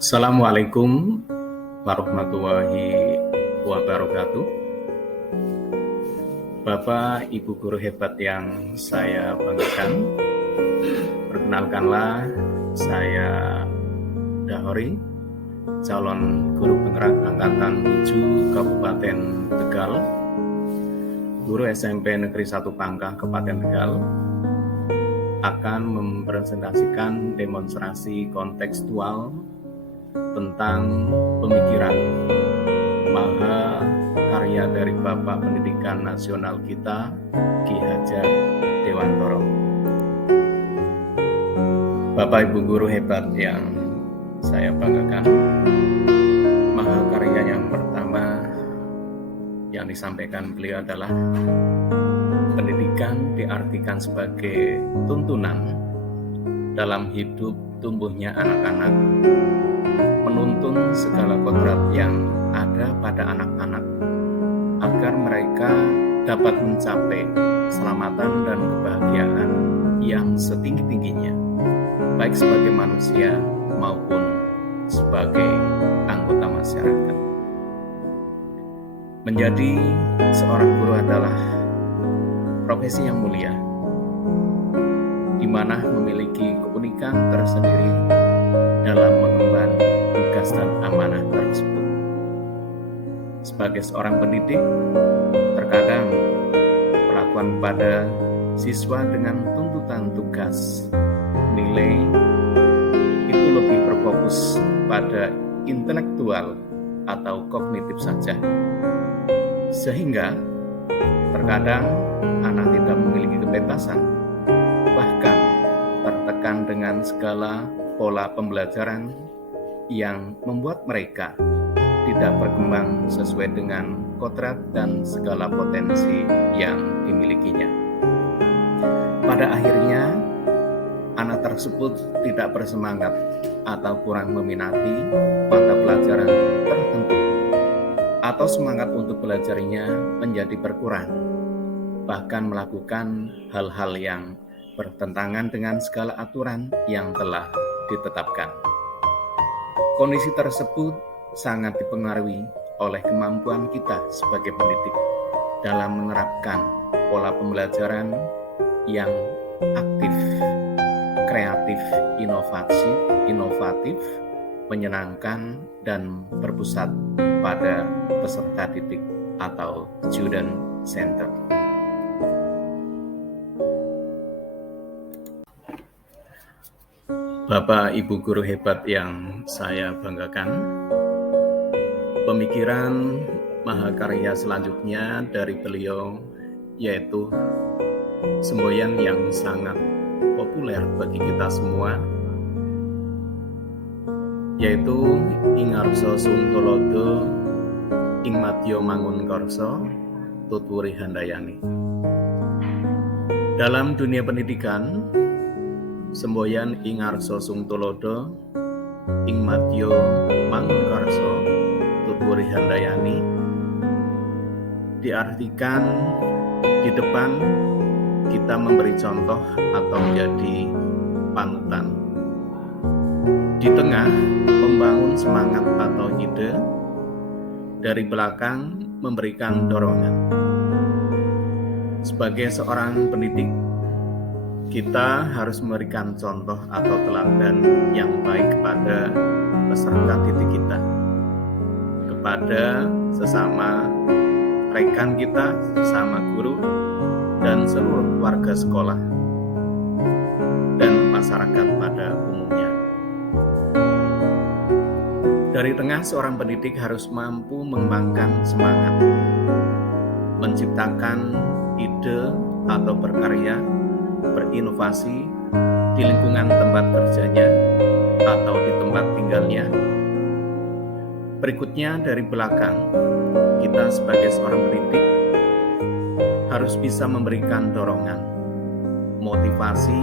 Assalamualaikum warahmatullahi wabarakatuh. Bapak, Ibu guru hebat yang saya banggakan, perkenalkanlah saya Dahori, calon guru penggerak angkatan 7 Kabupaten Tegal, guru SMP Negeri 1 Pangkah Kabupaten Tegal, akan mempresentasikan demonstrasi kontekstual tentang pemikiran maha karya dari Bapak Pendidikan Nasional kita, Ki Hajar Dewantoro. Bapak Ibu guru hebat yang saya banggakan, maha karya yang pertama yang disampaikan beliau adalah pendidikan diartikan sebagai tuntunan dalam hidup tumbuhnya anak-anak, menuntun segala kodrat yang ada pada anak-anak agar mereka dapat mencapai keselamatan dan kebahagiaan yang setinggi-tingginya, baik sebagai manusia maupun sebagai anggota masyarakat. Menjadi seorang guru adalah profesi yang mulia, di mana memiliki keunikan tersendiri dalam mengemban tugas dan amanah tersebut. Sebagai seorang pendidik, terkadang perlakuan pada siswa dengan tuntutan tugas nilai itu lebih berfokus pada intelektual atau kognitif saja, sehingga terkadang anak tidak memiliki kebebasan, bahkan tertekan dengan segala pola pembelajaran yang membuat mereka tidak berkembang sesuai dengan kodrat dan segala potensi yang dimilikinya. Pada akhirnya, anak tersebut tidak bersemangat atau kurang meminati mata pelajaran tertentu, atau semangat untuk belajarnya menjadi berkurang, bahkan melakukan hal-hal yang bertentangan dengan segala aturan yang telah ditetapkan. Kondisi tersebut sangat dipengaruhi oleh kemampuan kita sebagai pendidik dalam menerapkan pola pembelajaran yang aktif, kreatif, inovatif, menyenangkan, dan berpusat pada peserta didik atau student center. Bapak Ibu guru hebat yang saya banggakan, pemikiran mahakarya selanjutnya dari beliau yaitu semboyan yang sangat populer bagi kita semua, yaitu Ingarso Sungtolodo Ing Madya Mangun Karsa Tutwuri Handayani. Dalam dunia pendidikan, semboyan Ingarso Sungtolodo Ing Madya Mangun Karsa Tutwuri Handayani diartikan di depan kita memberi contoh atau menjadi panutan, di tengah membangun semangat atau ide, dari belakang memberikan dorongan. Sebagai seorang pendidik, kita harus memberikan contoh atau teladan yang baik kepada peserta didik kita, kepada sesama rekan kita, sesama guru, dan seluruh warga sekolah, dan masyarakat pada umumnya. Dari tengah, seorang pendidik harus mampu mengembangkan semangat, menciptakan ide atau berkarya, berinovasi di lingkungan tempat kerjanya atau di tempat tinggalnya. Berikutnya, dari belakang, kita sebagai seorang pendidik harus bisa memberikan dorongan, motivasi,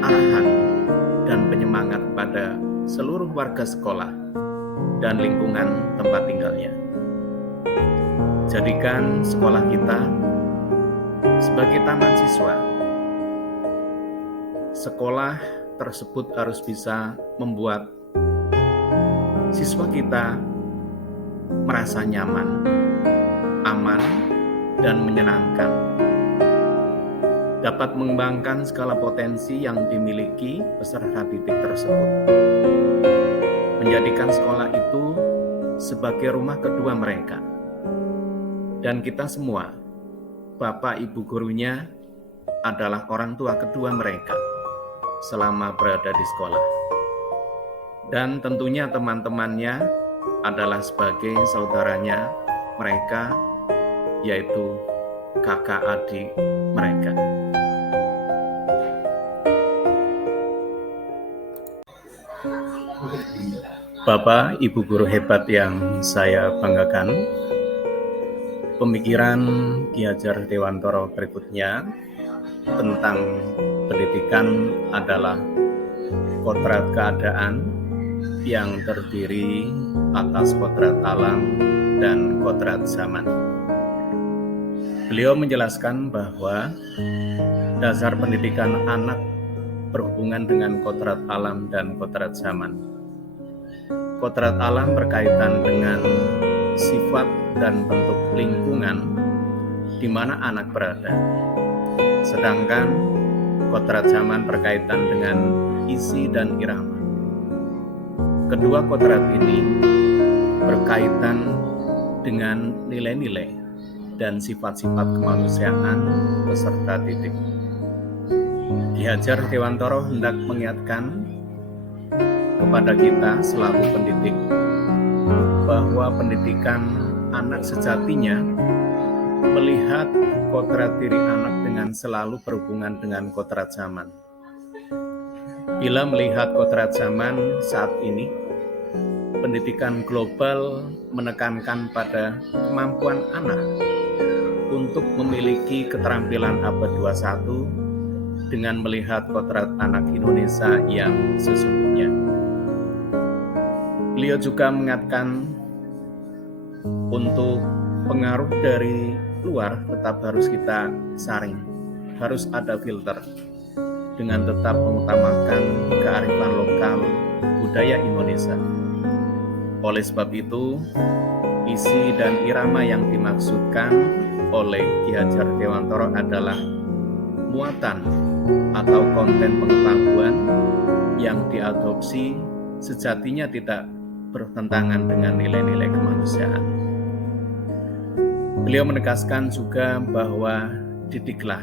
arahan, dan penyemangat pada seluruh warga sekolah dan lingkungan tempat tinggalnya. Jadikan sekolah kita sebagai taman siswa. Sekolah tersebut harus bisa membuat siswa kita merasa nyaman, aman, dan menyenangkan, dapat mengembangkan segala potensi yang dimiliki peserta didik tersebut, menjadikan sekolah itu sebagai rumah kedua mereka. Dan kita semua, Bapak Ibu gurunya, adalah orang tua kedua mereka selama berada di sekolah. Dan tentunya teman-temannya adalah sebagai saudaranya mereka, yaitu kakak adik mereka. Bapak, Ibu guru hebat yang saya banggakan, pemikiran Ki Hajar Dewantara berikutnya tentang pendidikan adalah kodrat keadaan yang terdiri atas kodrat alam dan kodrat zaman. Beliau menjelaskan bahwa dasar pendidikan anak berhubungan dengan kodrat alam dan kodrat zaman. Kodrat alam berkaitan dengan sifat dan bentuk lingkungan di mana anak berada. Sedangkan kodrat zaman berkaitan dengan isi dan irama. Kedua kodrat ini berkaitan dengan nilai-nilai dan sifat-sifat kemanusiaan peserta didik. Ki Hajar Dewantara hendak mengingatkan kepada kita selaku pendidik bahwa pendidikan anak sejatinya melihat kodrat diri anak dengan selalu berhubungan dengan kodrat zaman. Bila melihat kodrat zaman saat ini, pendidikan global menekankan pada kemampuan anak untuk memiliki keterampilan abad 21 dengan melihat kodrat anak Indonesia yang sesungguhnya. Beliau juga mengingatkan untuk pengaruh dari luar tetap harus kita saring, harus ada filter dengan tetap mengutamakan kearifan lokal budaya Indonesia. Oleh sebab itu, isi dan irama yang dimaksudkan oleh Ki Hajar Dewantara adalah muatan atau konten pengetahuan yang diadopsi sejatinya tidak bertentangan dengan nilai-nilai kemanusiaan. Beliau menegaskan juga bahwa didiklah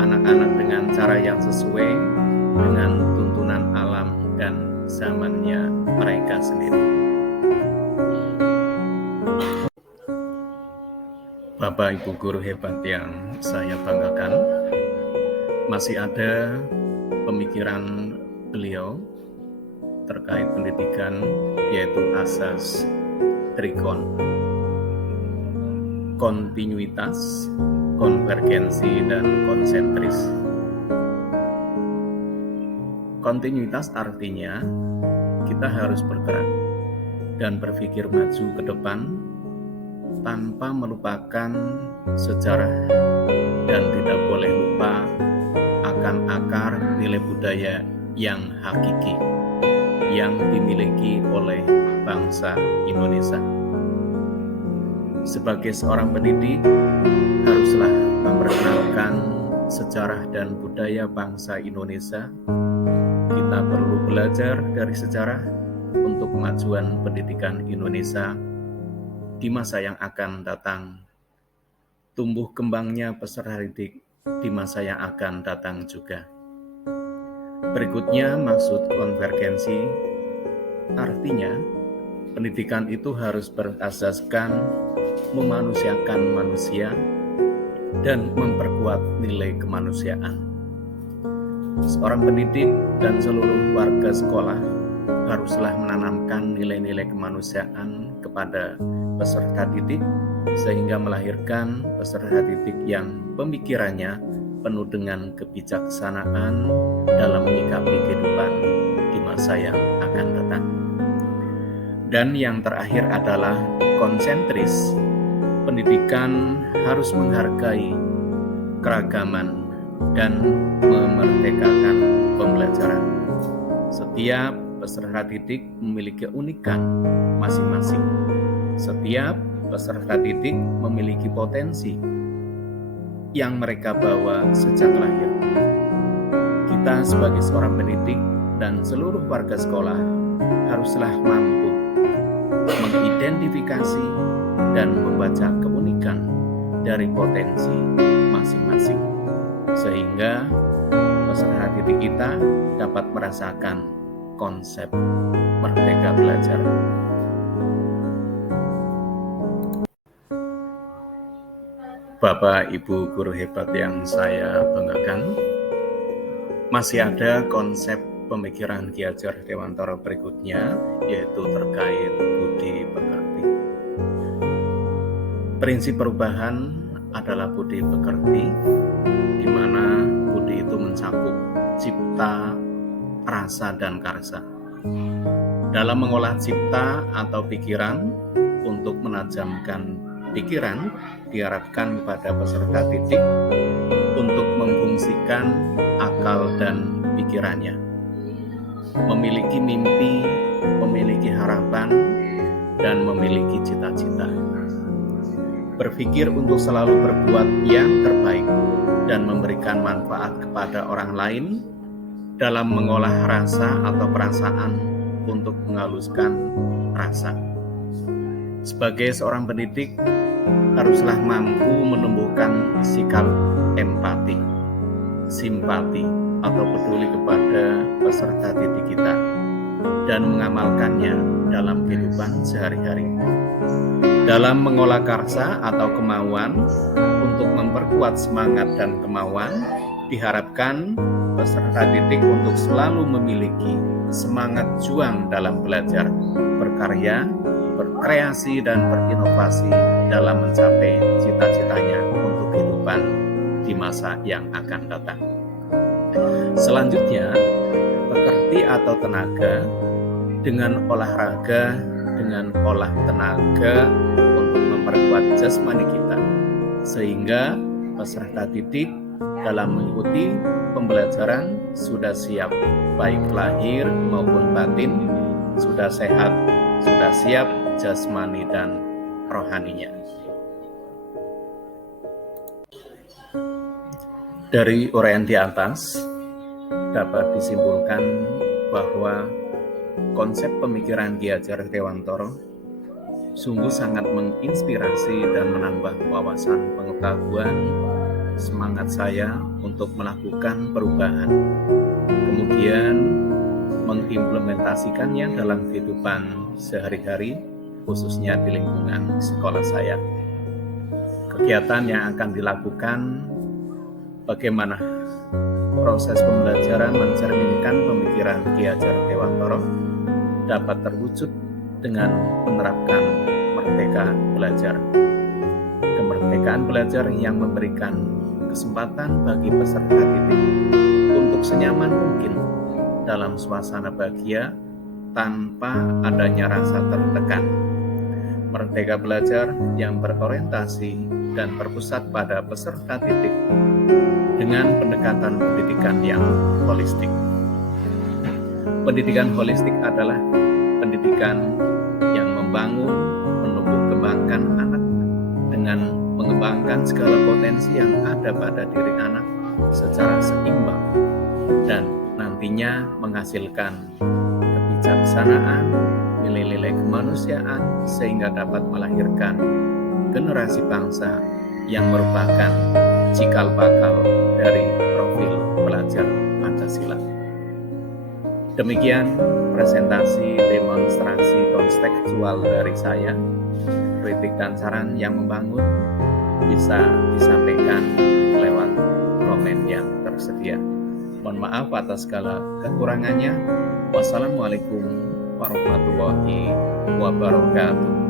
anak-anak dengan cara yang sesuai dengan tuntunan alam dan zamannya mereka sendiri. Bapak Ibu guru hebat yang saya banggakan, masih ada pemikiran beliau terkait pendidikan, yaitu asas trikon: kontinuitas, konvergensi, dan konsentris. Kontinuitas artinya kita harus bergerak dan berpikir maju ke depan tanpa melupakan sejarah dan tidak boleh lupa akan akar nilai budaya yang hakiki yang dimiliki oleh bangsa Indonesia. Sebagai seorang pendidik, haruslah memperkenalkan sejarah dan budaya bangsa Indonesia. Kita perlu belajar dari sejarah untuk kemajuan pendidikan Indonesia di masa yang akan datang. Tumbuh kembangnya peserta didik di masa yang akan datang juga. Berikutnya, maksud konvergensi artinya pendidikan itu harus berasaskan memanusiakan manusia dan memperkuat nilai kemanusiaan. Seorang pendidik dan seluruh warga sekolah haruslah menanamkan nilai-nilai kemanusiaan kepada peserta didik sehingga melahirkan peserta didik yang pemikirannya penuh dengan kebijaksanaan dalam menyikapi kehidupan di masa yang akan datang. Dan yang terakhir adalah konsentris. Pendidikan harus menghargai keragaman dan memerdekakan pembelajaran. Setiap peserta didik memiliki keunikan masing-masing. Setiap peserta didik memiliki potensi yang mereka bawa sejak lahir. Kita sebagai seorang pendidik dan seluruh warga sekolah haruslah mampu mengidentifikasi dan membaca keunikan dari potensi masing-masing, sehingga peserta didik kita dapat merasakan konsep merdeka belajar. Bapak Ibu guru hebat yang saya banggakan, masih ada konsep pemikiran Ki Hajar Dewantara berikutnya, yaitu terkait budi pekerti. Prinsip perubahan adalah budi pekerti, di mana budi itu mencakup cipta, rasa, dan karsa. Dalam mengolah cipta atau pikiran untuk menajamkan pikiran, diharapkan pada peserta didik untuk memfungsikan akal dan pikirannya, memiliki mimpi, memiliki harapan, dan memiliki cita-cita. Berpikir untuk selalu berbuat yang terbaik dan memberikan manfaat kepada orang lain dalam mengolah rasa atau perasaan untuk menghaluskan rasa. Sebagai seorang pendidik, haruslah mampu menumbuhkan sikap empati, simpati, atau peduli kepada peserta didik kita dan mengamalkannya dalam kehidupan sehari-hari. Dalam mengolah karsa atau kemauan untuk memperkuat semangat dan kemauan, diharapkan peserta didik untuk selalu memiliki semangat juang dalam belajar, berkarya, berkreasi, dan berinovasi dalam mencapai cita-citanya untuk kehidupan di masa yang akan datang. Selanjutnya, pekerti atau tenaga dengan olahraga, dengan olah tenaga untuk memperkuat jasmani kita, sehingga peserta didik dalam mengikuti pembelajaran sudah siap, baik lahir maupun batin, sudah sehat, sudah siap jasmani dan rohaninya. Dari uraian di atas dapat disimpulkan bahwa konsep pemikiran Ki Hajar Dewantara sungguh sangat menginspirasi dan menambah wawasan pengetahuan semangat saya untuk melakukan perubahan, kemudian mengimplementasikannya dalam kehidupan sehari-hari, khususnya di lingkungan sekolah saya. Kegiatan yang akan dilakukan, bagaimana proses pembelajaran mencerminkan pemikiran Ki Hajar Dewantara dapat terwujud dengan menerapkan merdeka belajar. Kemerdekaan belajar yang memberikan kesempatan bagi peserta didik untuk senyaman mungkin dalam suasana bahagia tanpa adanya rasa tertekan. Merdeka belajar yang berorientasi dan berpusat pada peserta didik dengan pendekatan pendidikan yang holistik. Pendidikan holistik adalah pendidikan yang membangun, menumbuh kembangkan anak dengan mengembangkan segala potensi yang ada pada diri anak secara seimbang dan nantinya menghasilkan kebijaksanaan, nilai-nilai kemanusiaan sehingga dapat melahirkan generasi bangsa yang merupakan cikal bakal dari profil pelajar Pancasila. Demikian presentasi demonstrasi konstekstual dari saya. Kritik dan saran yang membangun bisa disampaikan lewat komen yang tersedia. Mohon maaf atas segala kekurangannya. Wassalamualaikum warahmatullahi wabarakatuh.